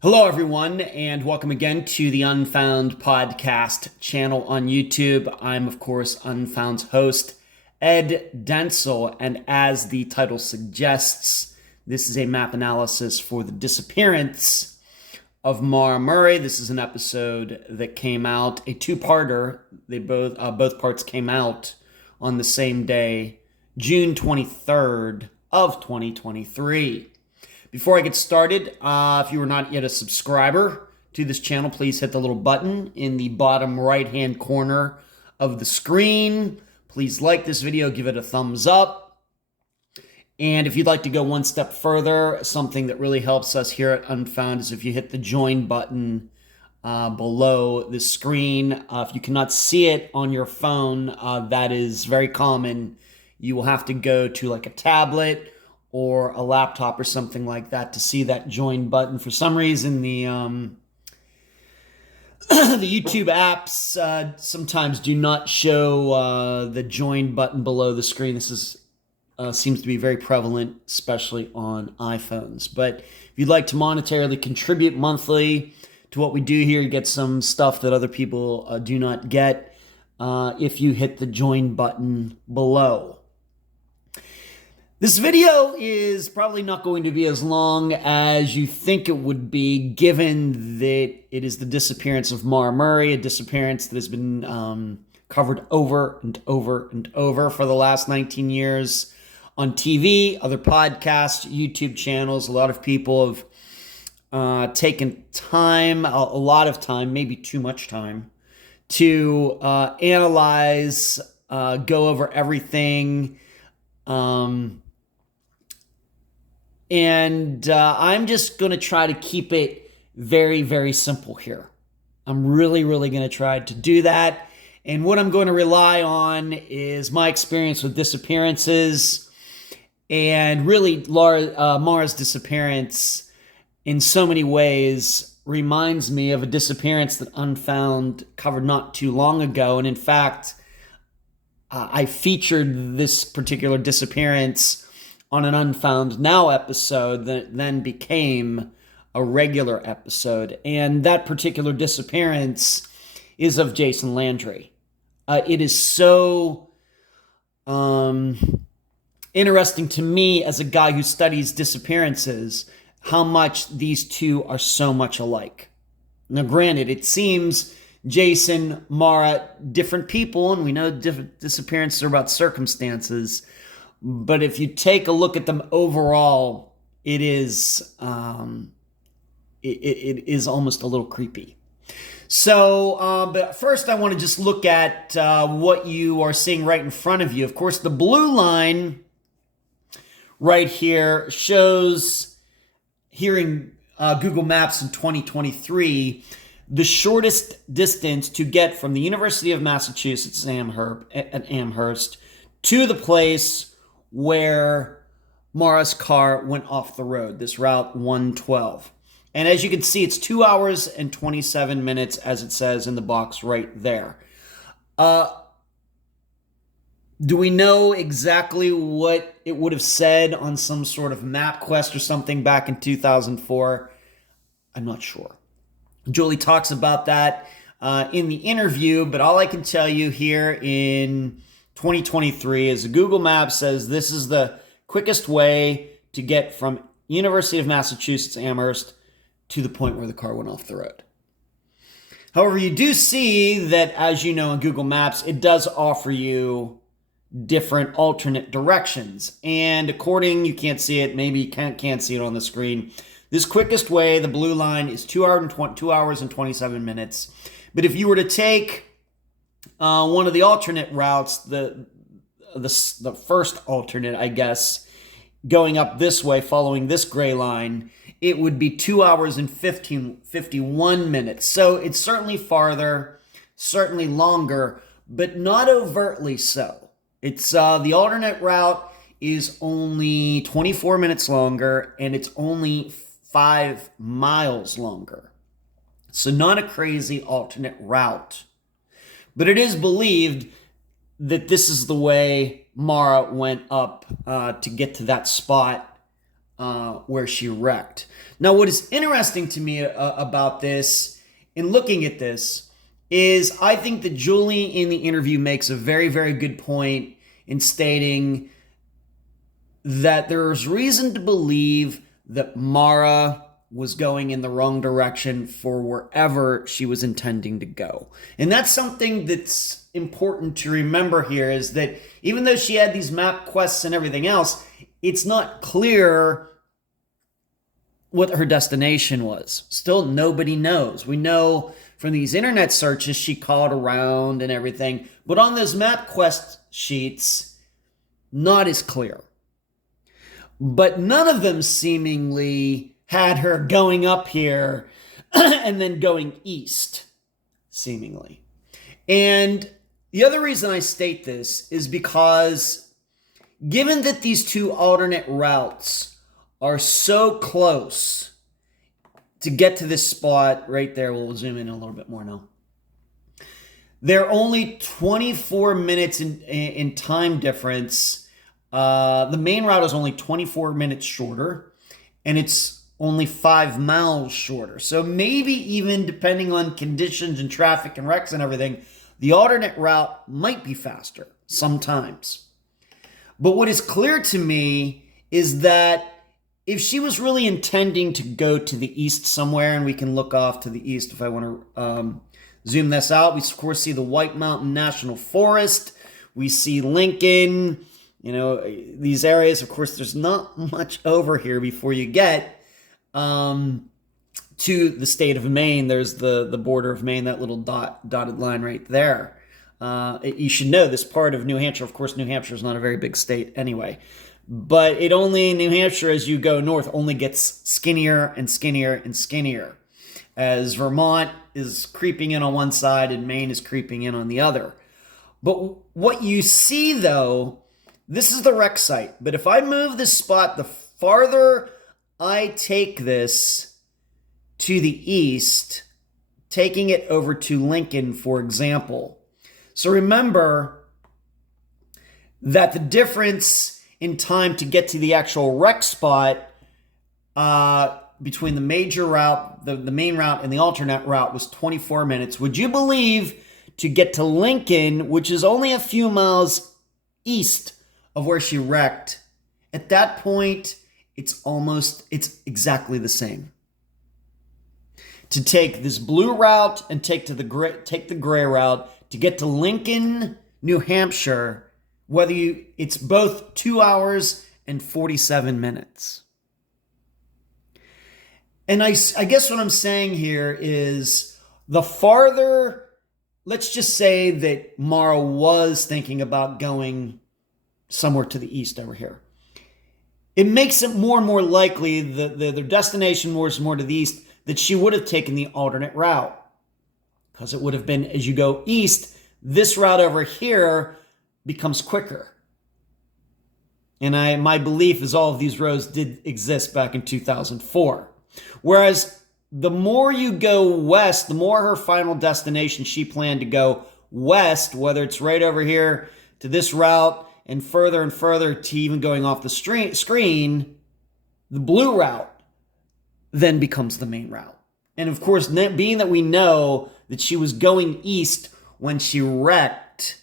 Hello, everyone, and welcome again to the Unfound Podcast Channel on YouTube. I'm, of course, Unfound's host, Ed Dentzel, and as the title suggests, this is a map analysis for the disappearance of Maura. This is an episode that came out, a two-parter. They both parts came out on the same day, June 23rd of 2023. Before I get started, if you are not yet a subscriber to this channel, please hit the little button in the bottom right-hand corner of the screen. Please like this video, give it a thumbs up. And if you'd like to go one step further, something that really helps us here at Unfound is if you hit the join button below the screen. If you cannot see it on your phone, that is very common. You will have to go to like a tablet or a laptop or something like that to see that join button. For some reason, the the YouTube apps sometimes do not show the join button below the screen. This is seems to be very prevalent, especially on iPhones. But if you'd like to monetarily contribute monthly to what we do here, you get some stuff that other people do not get if you hit the join button below. This video is probably not going to be as long as you think it would be, given that it is the disappearance of Maura, a disappearance that has been covered over and over and over for the last 19 years on TV, other podcasts, YouTube channels. A lot of people have taken time, a lot of time, maybe too much time, to analyze, go over everything. And I'm just going to try to keep it very, very simple here. I'm really going to try to do that. And what I'm going to rely on is my experience with disappearances, and really Maura's disappearance in so many ways reminds me of a disappearance that Unfound covered not too long ago. And in fact, I featured this particular disappearance on an Unfound Now episode that then became a regular episode. And that particular disappearance is of Jason Landry. It is so interesting to me as a guy who studies disappearances, how much these two are so much alike. Now, granted, it seems Jason, Maura, different people, and we know different disappearances are about circumstances. But if you take a look at them overall, it is it is almost a little creepy. So, but first I want to just look at what you are seeing right in front of you. Of course, the blue line right here shows here in Google Maps in 2023 the shortest distance to get from the University of Massachusetts at Amherst to the place where Maura's car went off the road, this Route 112. And as you can see, it's 2 hours and 27 minutes, as it says in the box right there. Do we know exactly what it would have said on some sort of MapQuest or something back in 2004? I'm not sure. Julie talks about that in the interview, but all I can tell you here in 2023 is Google Maps says this is the quickest way to get from University of Massachusetts Amherst to the point where the car went off the road. However, you do see that, as you know, in Google Maps, it does offer you different alternate directions. And according, you can't see it, maybe you can't see it on the screen. This quickest way, the blue line, is 2 hours and 27 minutes. But if you were to take one of the alternate routes, the first alternate, I guess, going up this way, following this gray line, it would be 2 hours and 51 minutes. So it's certainly farther, certainly longer, but not overtly so. It's the alternate route is only 24 minutes longer, and it's only 5 miles longer. So not a crazy alternate route. But it is believed that this is the way Maura went up to get to that spot where she wrecked. Now, what is interesting to me about this, in looking at this, is I think that Julie in the interview makes a very, very good point in stating that there's reason to believe that Maura was going in the wrong direction for wherever she was intending to go. And that's something that's important to remember here, is that even though she had these map quests and everything else, it's not clear what her destination was. Still, nobody knows. We know from these internet searches she called around and everything, but on those map quest sheets, not as clear. But none of them seemingly had her going up here and then going east, seemingly. And the other reason I state this is because given that these two alternate routes are so close to get to this spot right there, we'll zoom in a little bit more now. They're only 24 minutes in time difference. The main route is only 24 minutes shorter, and it's only 5 miles shorter. So maybe even depending on conditions and traffic and wrecks and everything, the alternate route might be faster sometimes. But what is clear to me is that if she was really intending to go to the east somewhere, and we can look off to the east if I want to zoom this out, we of course see the White Mountain National Forest. We see Lincoln, these areas. Of course, there's not much over here before you get to the state of Maine. There's the border of Maine, that little dotted line right there. You should know this part of New Hampshire. Of course, New Hampshire is not a very big state anyway. But it only, New Hampshire, as you go north, only gets skinnier and skinnier and skinnier, as Vermont is creeping in on one side and Maine is creeping in on the other. But what you see, though, this is the wreck site. But if I move this spot, the farther I take this to the east, taking it over to Lincoln, for example. So remember that the difference in time to get to the actual wreck spot between the major route, the main route, and the alternate route was 24 minutes. Would you believe to get to Lincoln, which is only a few miles east of where she wrecked, at that point, it's exactly the same. To take this blue route and take the gray route to get to Lincoln, New Hampshire, it's both 2 hours and 47 minutes. And I guess what I'm saying here is the farther, let's just say that Maura was thinking about going somewhere to the east over here. It makes it more and more likely that their destination was more to the east, that she would have taken the alternate route. Because it would have been, as you go east, this route over here becomes quicker. And my belief is all of these roads did exist back in 2004. Whereas the more you go west, the more her final destination, she planned to go west, whether it's right over here to this route and further to even going off the screen, the blue route then becomes the main route. And of course, being that we know that she was going east when she wrecked,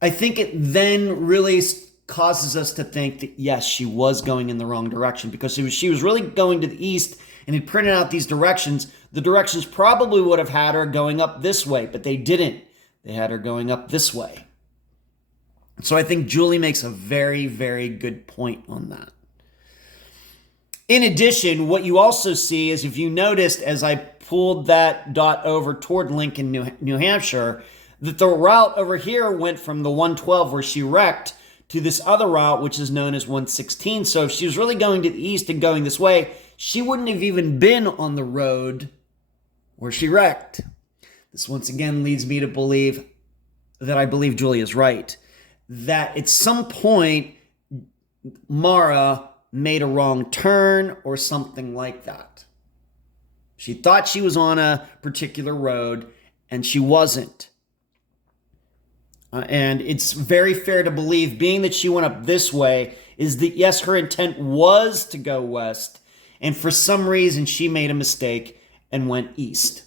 I think it then really causes us to think that, yes, she was going in the wrong direction, because she was really going to the east and had printed out these directions. The directions probably would have had her going up this way, but they didn't. They had her going up this way. So I think Julie makes a very, very good point on that. In addition, what you also see is, if you noticed as I pulled that dot over toward Lincoln, New Hampshire, that the route over here went from the 112 where she wrecked to this other route, which is known as 116. So if she was really going to the east and going this way, she wouldn't have even been on the road where she wrecked. This once again leads me to believe that I believe Julie is right, that at some point Maura made a wrong turn or something like that. She thought she was on a particular road and she wasn't. And it's very fair to believe, being that she went up this way, is that yes, her intent was to go west, and for some reason she made a mistake and went east.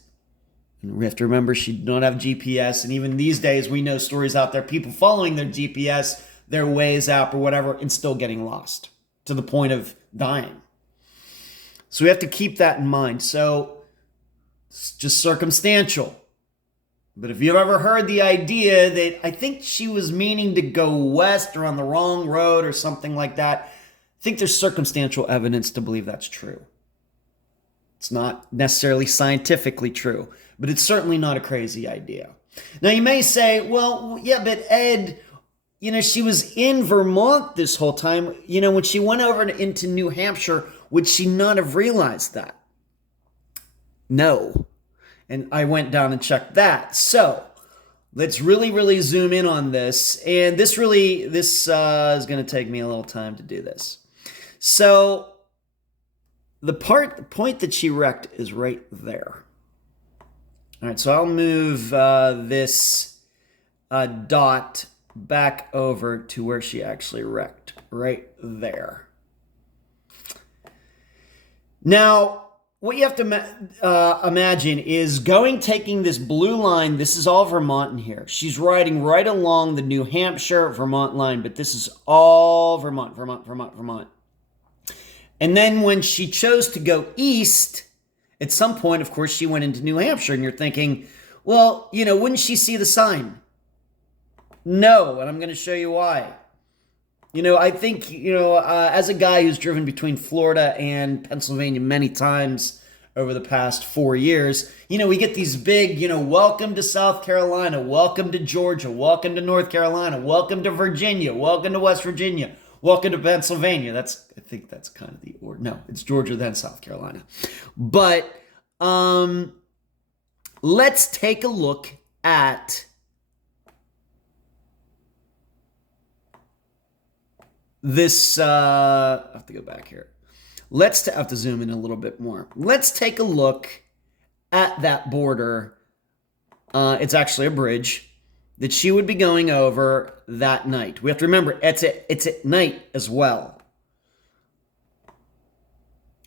And we have to remember, she did not have GPS, and even these days we know stories out there, people following their GPS, their Waze app or whatever, and still getting lost to the point of dying. So we have to keep that in mind. So it's just circumstantial. But if you've ever heard the idea that I think she was meaning to go west or on the wrong road or something like that, I think there's circumstantial evidence to believe that's true. It's not necessarily scientifically true, but it's certainly not a crazy idea. Now you may say, well, yeah, but Ed, she was in Vermont this whole time. When she went over into New Hampshire, would she not have realized that? No. And I went down and checked that. So let's really, really zoom in on this. And this is going to take me a little time to do this. So the point that she wrecked is right there. All right, so I'll move this dot back over to where she actually wrecked, right there. Now, what you have to imagine is taking this blue line. This is all Vermont in here. She's riding right along the New Hampshire, Vermont line, but this is all Vermont. And then when she chose to go east, at some point, of course, she went into New Hampshire, and you're thinking, well, wouldn't she see the sign? No, and I'm going to show you why. I think, as a guy who's driven between Florida and Pennsylvania many times over the past 4 years, we get these big, welcome to South Carolina, welcome to Georgia, welcome to North Carolina, welcome to Virginia, welcome to West Virginia, welcome to Pennsylvania. I think that's kind of the order. No, it's Georgia, then South Carolina. But let's take a look at this. I have to go back here. I have to zoom in a little bit more. Let's take a look at that border. It's actually a bridge that she would be going over that night. We have to remember, it's at night as well.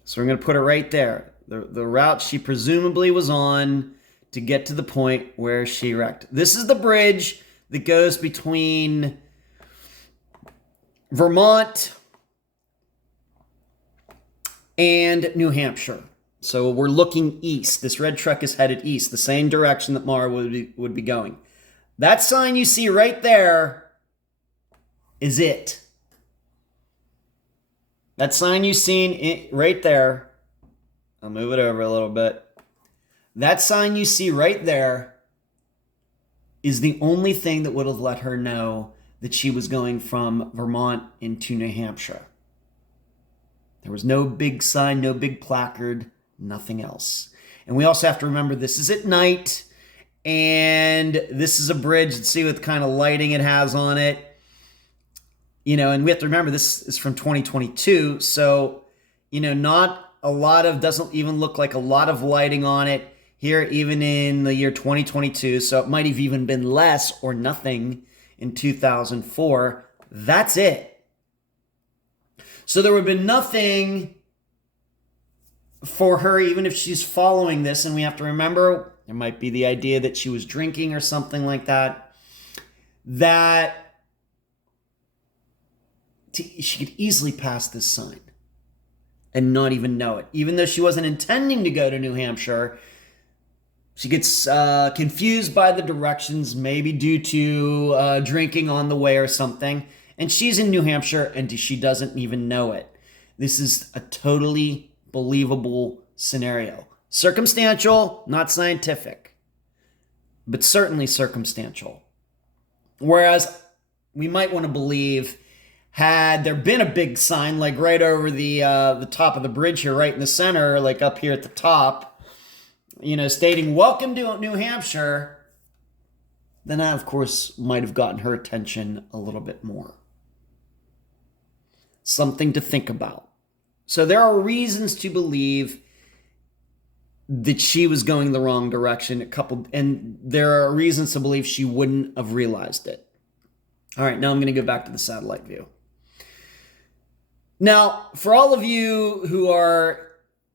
So we're going to put it right there. The route she presumably was on to get to the point where she wrecked. This is the bridge that goes between Vermont and New Hampshire. So we're looking east. This red truck is headed east, the same direction that Maura would be going. That sign you see right there is it. That sign you've seen right there, I'll move it over a little bit. That sign you see right there is the only thing that would have let her know that she was going from Vermont into New Hampshire. There was no big sign, no big placard, nothing else. And we also have to remember this is at night, and this is a bridge. Let's see what kind of lighting it has on it. And we have to remember this is from 2022, so, not a lot of, doesn't even look like a lot of lighting on it here, even in the year 2022, so it might have even been less or nothing in 2004. That's it. So there would have been nothing for her, even if she's following this, and we have to remember, there might be the idea that she was drinking or something like that, that she could easily pass this sign and not even know it. Even though she wasn't intending to go to New Hampshire, she gets confused by the directions, maybe due to drinking on the way or something, and she's in New Hampshire and she doesn't even know it. This is a totally believable scenario. Circumstantial, not scientific, but certainly circumstantial. Whereas we might want to believe, had there been a big sign like right over the top of the bridge here, right in the center, like up here at the top, stating welcome to New Hampshire, then that of course might have gotten her attention a little bit more. Something to think about. So there are reasons to believe that she was going the wrong direction, and there are reasons to believe she wouldn't have realized it. All right, now I'm going to go back to the satellite view. Now, for all of you who are,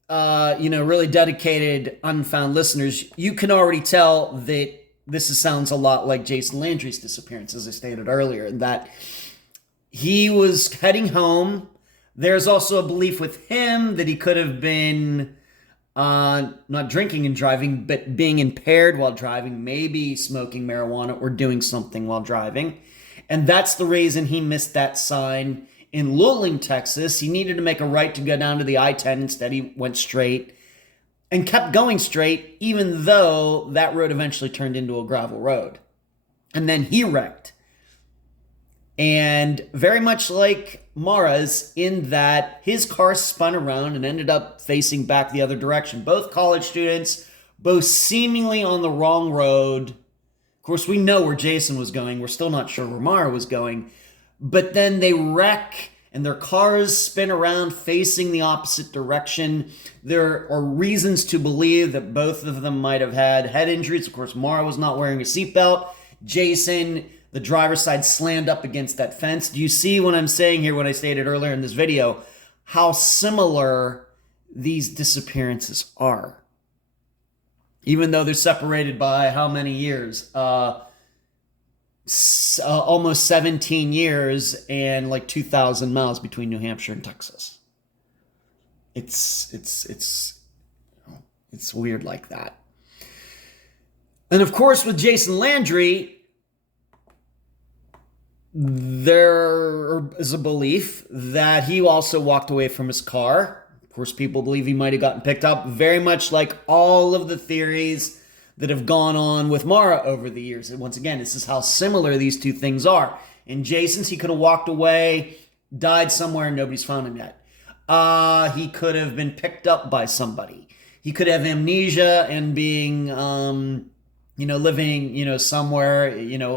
really dedicated Unfound listeners, you can already tell that this sounds a lot like Jason Landry's disappearance, as I stated earlier, that he was heading home. There's also a belief with him that he could have been not drinking and driving, but being impaired while driving, maybe smoking marijuana or doing something while driving. And that's the reason he missed that sign in Luling, Texas. He needed to make a right to go down to the I-10. Instead, he went straight and kept going straight, even though that road eventually turned into a gravel road. And then he wrecked. And very much like Maura's, in that his car spun around and ended up facing back the other direction. Both college students, both seemingly on the wrong road. Of course, we know where Jason was going. We're still not sure where Maura was going. But then they wreck and their cars spin around facing the opposite direction. There are reasons to believe that both of them might have had head injuries. Of course, Maura was not wearing a seatbelt. Jason, the driver's side, slammed up against that fence. Do you see what I'm saying here, what I stated earlier in this video? How similar these disappearances are. Even though they're separated by how many years? Almost 17 years and like 2,000 miles between New Hampshire and Texas. It's weird like that. And of course, with Jason Landry, there is a belief that he also walked away from his car. Of course, people believe he might have gotten picked up, very much like all of the theories that have gone on with Maura over the years. And once again, this is how similar these two things are. In Jason's, he could have walked away, died somewhere, and nobody's found him yet. He could have been picked up by somebody. He could have amnesia and being, living, somewhere,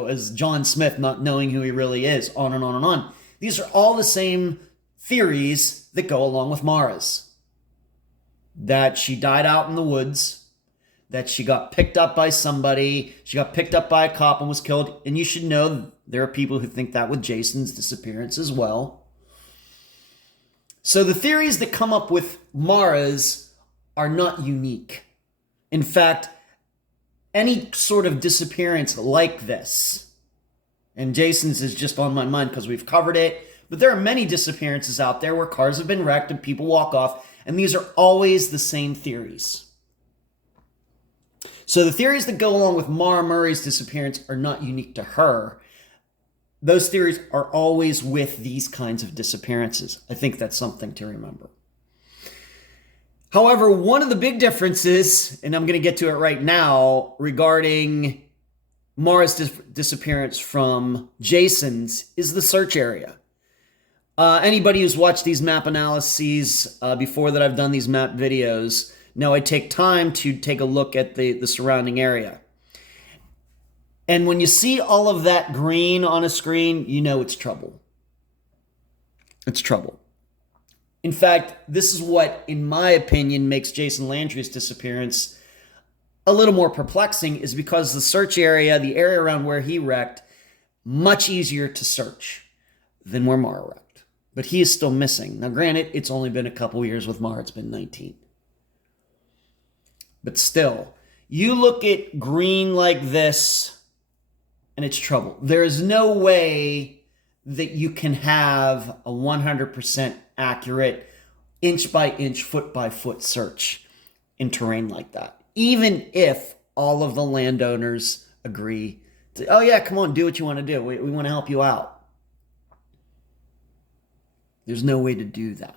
as John Smith, not knowing who he really is, on and on and on. These are all the same theories that go along with Maura's. That she died out in the woods, that she got picked up by somebody, she got picked up by a cop and was killed. And you should know there are people who think that with Jason's disappearance as well. So the theories that come up with Maura's are not unique. In fact, any sort of disappearance like this, and Jason's is just on my mind because we've covered it, but there are many disappearances out there where cars have been wrecked and people walk off, and these are always the same theories. So the theories that go along with Maura Murray's disappearance are not unique to her. Those theories are always with these kinds of disappearances. I think that's something to remember. However, one of the big differences, and I'm going to get to it right now, regarding Maura's disappearance from Jason's is the search area. Anybody who's watched these map analyses before that I've done these map videos, know I take time to take a look at the surrounding area. And when you see all of that green on a screen, you know it's trouble. It's trouble. In fact, this is what, in my opinion, makes Jason Landry's disappearance a little more perplexing, is because the search area, the area around where he wrecked, much easier to search than where Maura wrecked. But he is still missing. Now, granted, it's only been a couple years with Maura. It's been 19. But still, you look at green like this, and it's trouble. There is no way that you can have a 100% accurate inch-by-inch, foot-by-foot search in terrain like that. Even if all of the landowners agree to, oh yeah, come on, do what you want to do. We want to help you out. There's no way to do that.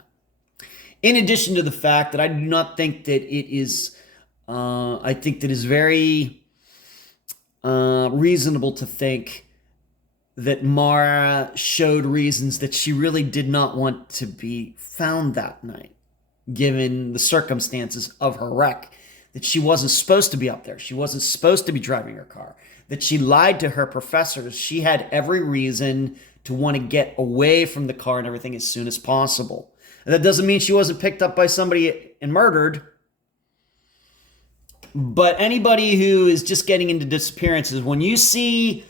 In addition to the fact that I do not think that it is, I think that it's very reasonable to think that Maura showed reasons that she really did not want to be found that night, given the circumstances of her wreck, that she wasn't supposed to be up there. She wasn't supposed to be driving her car, that she lied to her professors. She had every reason to want to get away from the car and everything as soon as possible. And that doesn't mean she wasn't picked up by somebody and murdered. But anybody who is just getting into disappearances, when you see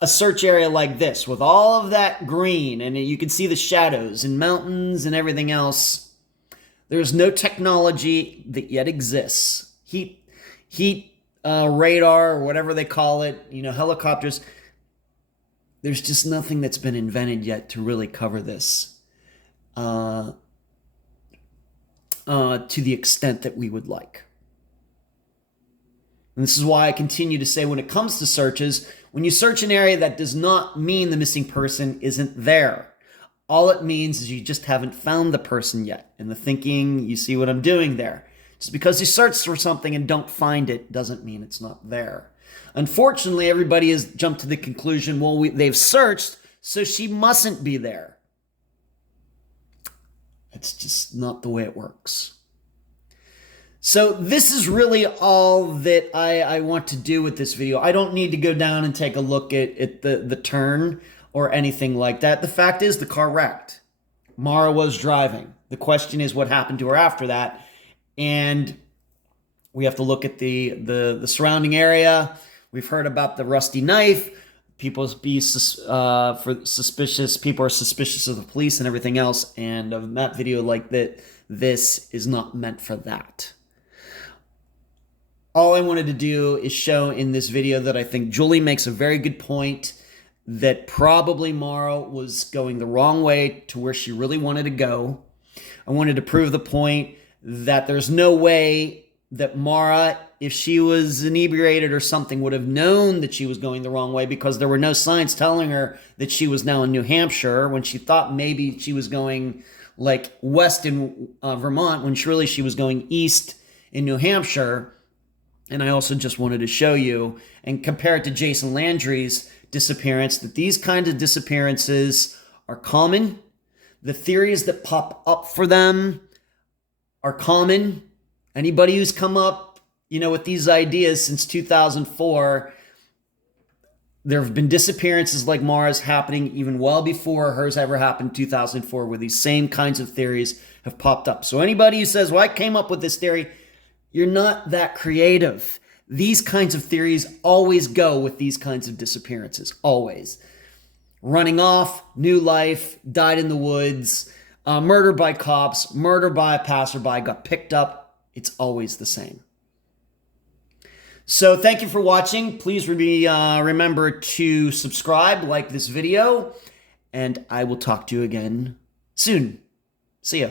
a search area like this with all of that green and you can see the shadows and mountains and everything else, there's no technology that yet exists. Heat radar or whatever they call it, helicopters. There's just nothing that's been invented yet to really cover this to the extent that we would like. And this is why I continue to say when it comes to searches, when you search an area, that does not mean the missing person isn't there. All it means is you just haven't found the person yet. And the thinking, you see what I'm doing there. Just because you search for something and don't find it doesn't mean it's not there. Unfortunately, everybody has jumped to the conclusion, well, they've searched, so she mustn't be there. It's just not the way it works. So this is really all that I want to do with this video. I don't need to go down and take a look at the turn or anything like that. The fact is the car wrecked. Maura was driving. The question is what happened to her after that. And we have to look at the surrounding area. We've heard about the rusty knife. People are suspicious of the police and everything else. And a map video like that, this is not meant for that. All I wanted to do is show in this video that I think Julie makes a very good point that probably Maura was going the wrong way to where she really wanted to go. I wanted to prove the point that there's no way that Maura, if she was inebriated or something, would have known that she was going the wrong way because there were no signs telling her that she was now in New Hampshire when she thought maybe she was going like west in Vermont when surely she was going east in New Hampshire. And I also just wanted to show you and compare it to Jason Landry's disappearance, that these kinds of disappearances are common. The theories that pop up for them are common. Anybody who's come up, with these ideas since 2004, there have been disappearances like Maura's happening even well before hers ever happened in 2004, where these same kinds of theories have popped up. So anybody who says, well, I came up with this theory, you're not that creative. These kinds of theories always go with these kinds of disappearances, always. Running off, new life, died in the woods, murder by cops, murder by a passerby, got picked up. It's always the same. So thank you for watching. Please remember to subscribe, like this video, and I will talk to you again soon. See ya.